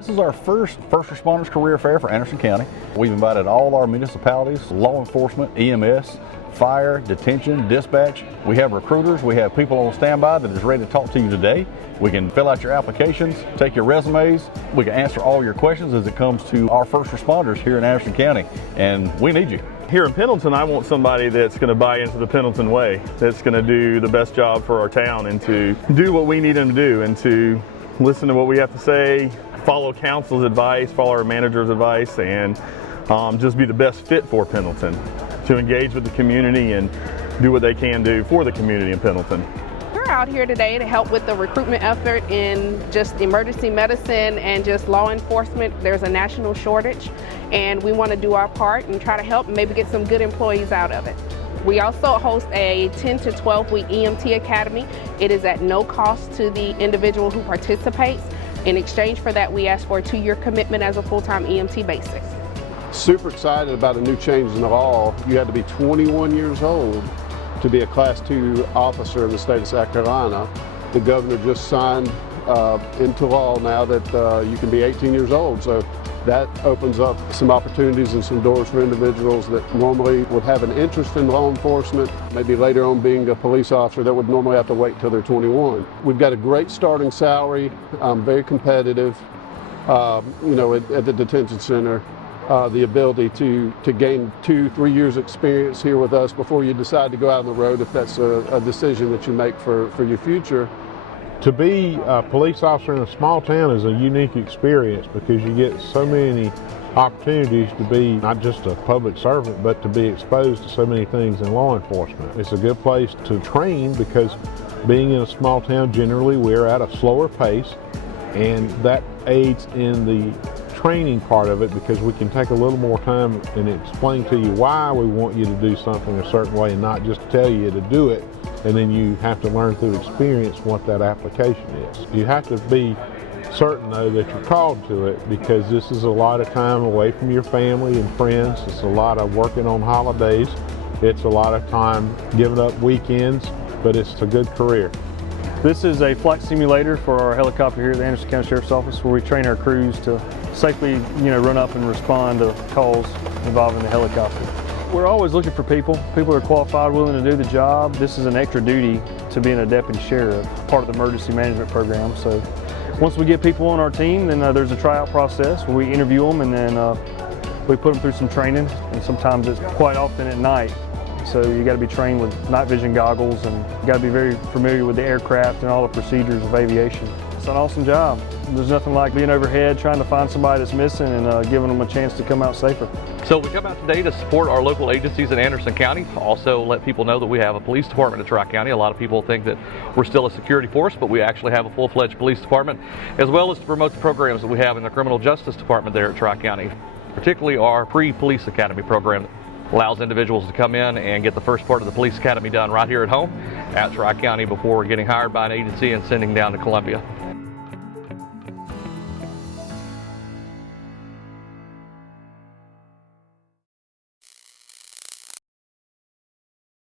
This is our first responders career fair for Anderson County. We've invited all our municipalities, law enforcement, EMS, fire, detention, dispatch. We have recruiters, we have people on standby that is ready to talk to you today. We can fill out your applications, take your resumes. We can answer all your questions as it comes to our first responders here in Anderson County, and we need you. Here in Pendleton, I want somebody that's going to buy into the Pendleton way, that's going to do the best job for our town and to do what we need them to do and to listen to what we have to say, follow council's advice, follow our manager's advice, and just be the best fit for Pendleton, to engage with the community and do what they can do for the community in Pendleton. We're out here today to help with the recruitment effort in just emergency medicine and just law enforcement. There's a national shortage, and we want to do our part and try to help and maybe get some good employees out of it. We also host a 10 to 12 week EMT Academy. It is at no cost to the individual who participates. In exchange for that, we ask for a 2-year commitment as a full-time EMT basic. Super excited about a new change in the law. You had to be 21 years old to be a Class 2 officer in the state of South Carolina. The governor just signed into law now that you can be 18 years old. So that opens up some opportunities and some doors for individuals that normally would have an interest in law enforcement, maybe later on being a police officer that would normally have to wait till they're 21. We've got a great starting salary, very competitive, at the detention center. The ability to gain 2-3 years experience here with us before you decide to go out on the road if that's a decision that you make for your future. To be a police officer in a small town is a unique experience because you get so many opportunities to be not just a public servant, but to be exposed to so many things in law enforcement. It's a good place to train because being in a small town, generally we're at a slower pace, and that aids in the training part of it because we can take a little more time and explain to you why we want you to do something a certain way and not just tell you to do it, and then you have to learn through experience what that application is. You have to be certain though that you're called to it because this is a lot of time away from your family and friends. It's a lot of working on holidays. It's a lot of time giving up weekends, but it's a good career. This is a flight simulator for our helicopter here at the Anderson County Sheriff's Office where we train our crews to safely run up and respond to calls involving the helicopter. We're always looking for people who are qualified, willing to do the job. This is an extra duty to being a deputy sheriff, part of the emergency management program. So once we get people on our team, then there's a tryout process where we interview them and then we put them through some training, and sometimes it's quite often at night. So you got to be trained with night vision goggles and you got to be very familiar with the aircraft and all the procedures of aviation. It's an awesome job. There's nothing like being overhead, trying to find somebody that's missing and giving them a chance to come out safer. So we come out today to support our local agencies in Anderson County. Also let people know that we have a police department in Tri-County. A lot of people think that we're still a security force, but we actually have a full-fledged police department, as well as to promote the programs that we have in the criminal justice department there at Tri-County, particularly our pre-police academy program. Allows individuals to come in and get the first part of the police academy done right here at home at Tri-County before getting hired by an agency and sending down to Columbia.